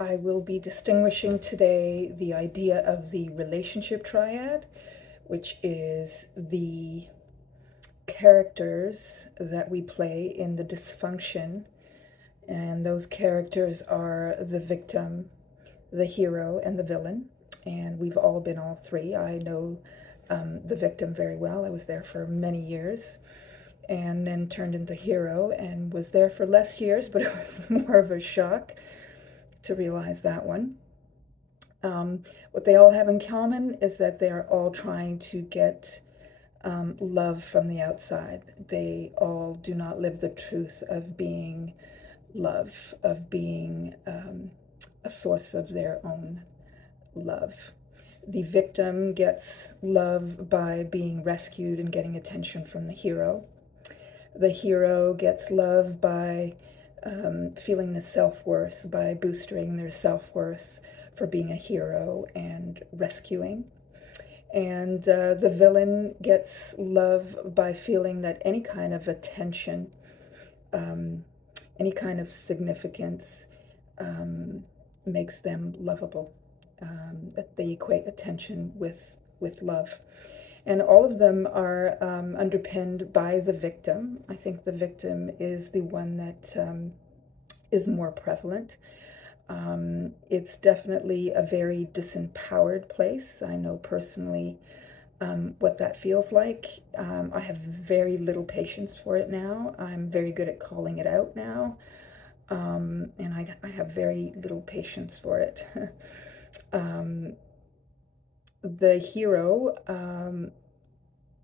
I will be distinguishing today the idea of the relationship triad, which is the characters that we play in the dysfunction. And those characters are the victim, the hero, and the villain. And we've all been all three. I know the victim very well. I was there for many years and then turned into hero and was there for less years, but it was more of a shock to realize that one. What they all have in common is that they are all trying to get love from the outside. They all do not live the truth of being love, of being a source of their own love. The victim gets love by being rescued and getting attention from the hero. The hero gets love by feeling the self-worth, by boosting their self-worth for being a hero and rescuing. And the villain gets love by feeling that any kind of attention, any kind of significance makes them lovable. That they equate attention with love. And all of them are underpinned by the victim. I think the victim is the one that is more prevalent. It's definitely a very disempowered place. I know personally what that feels like. I have very little patience for it now. I'm very good at calling it out now. And I have very little patience for it. The hero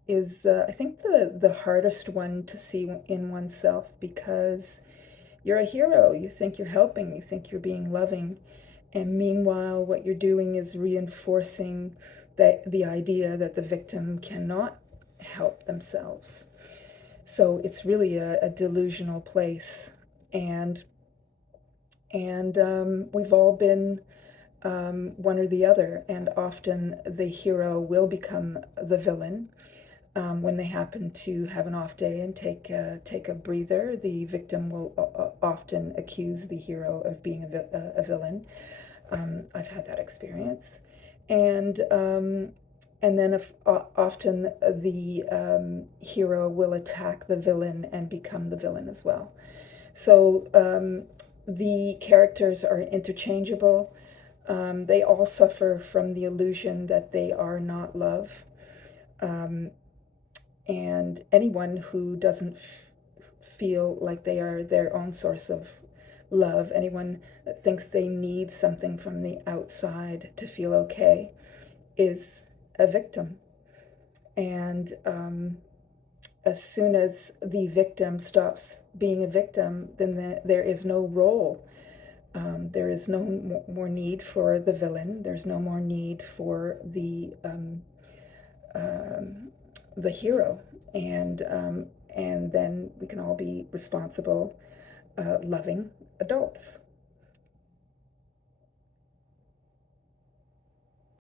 is, I think, the hardest one to see in oneself, because you're a hero. You think you're helping, you think you're being loving, and meanwhile what you're doing is reinforcing the idea that the victim cannot help themselves. So it's really a delusional place, and we've all been one or the other, and often the hero will become the villain. When they happen to have an off day and take a breather, the victim will often accuse the hero of being a villain. I've had that experience, and then often the hero will attack the villain and become the villain as well. So the characters are interchangeable. They all suffer from the illusion that they are not love. And anyone who doesn't feel like they are their own source of love, anyone that thinks they need something from the outside to feel okay, is a victim. And as soon as the victim stops being a victim, then there is no role. There is no more need for the villain. There's no more need for the hero, and then we can all be responsible, loving adults.